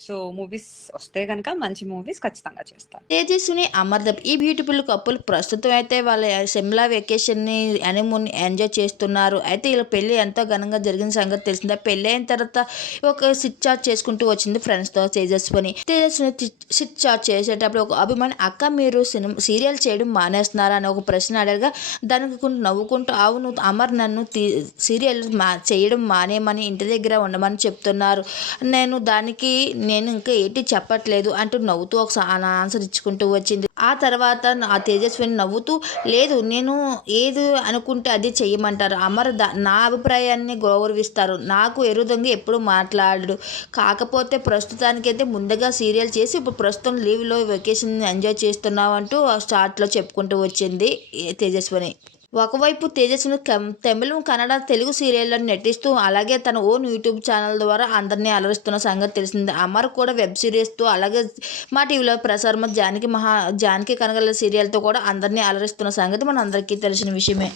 So movies వస్తే కనుక మంచి మూవీస్ ఖచ్చితంగా చేస్తాను. తేజస్విని, అమర్దీప్ ఈ బ్యూటిఫుల్ కప్పులు ప్రస్తుతం అయితే వాళ్ళ సిమ్లా వెకేషన్‌ని హనీమూన్ ఎంజాయ్ చేస్తున్నారు. అయితే ఈళ్ళ పెళ్ళి ఎంతో ఘనంగా జరిగిన సంగతి తెలిసిందే. పెళ్ళి అయిన తర్వాత ఒక సిట్ చాట్ చేసుకుంటూ వచ్చింది ఫ్రెండ్స్‌తో తేజస్విని. తేజస్విని సిట్ చాట్ చేసేటప్పుడు ఒక అభిమాని అక్క మీరు సినిమా సీరియల్ చేయడం మానేస్తున్నారా అని ఒక ప్రశ్న అడగగా దానికి నవ్వుకుంటూ అవును అమర్ నన్ను సీరియల్ మా చేయడం మానేయమని ఇంటి దగ్గర ఉండమని చెప్తున్నారు. నేను దానికి నేను ఇంకా ఏంటి చెప్పట్లేదు అంటూ నవ్వుతూ ఒక ఆన్సర్ ఇచ్చుకుంటూ వచ్చింది. ఆ తర్వాత ఆ తేజస్విని నవ్వుతూ లేదు నేను ఏది అనుకుంటే అది చెయ్యమంటారు. అమర్ నా అభిప్రాయాన్ని గౌరవిస్తారు. నాకు ఎరుదంగా ఎప్పుడూ మాట్లాడడు. కాకపోతే ప్రస్తుతానికైతే ముందుగా సీరియల్ చేసి ఇప్పుడు ప్రస్తుతం లీవ్‌లో వెకేషన్ ఎంజాయ్ చేస్తున్నావు అంటూ స్టార్ట్లో చెప్పుకుంటూ వచ్చింది తేజస్విని. ఒకవైపు తేజస్ను కం తమిళం, కన్నడ, తెలుగు సీరియల్‌లో నటిస్తూ అలాగే తన ఓన్ యూట్యూబ్ ఛానల్ ద్వారా అందరినీ అలరిస్తున్న సంగతి తెలిసిందే. అమర్ కూడా వెబ్ సిరీస్‌తో అలాగే మా టీవీలో ప్రసారమైన జానకి మహా జానకి కనగల సీరియల్‌తో కూడా అందరినీ అలరిస్తున్న సంగతి మన అందరికీ తెలిసిన విషయమే.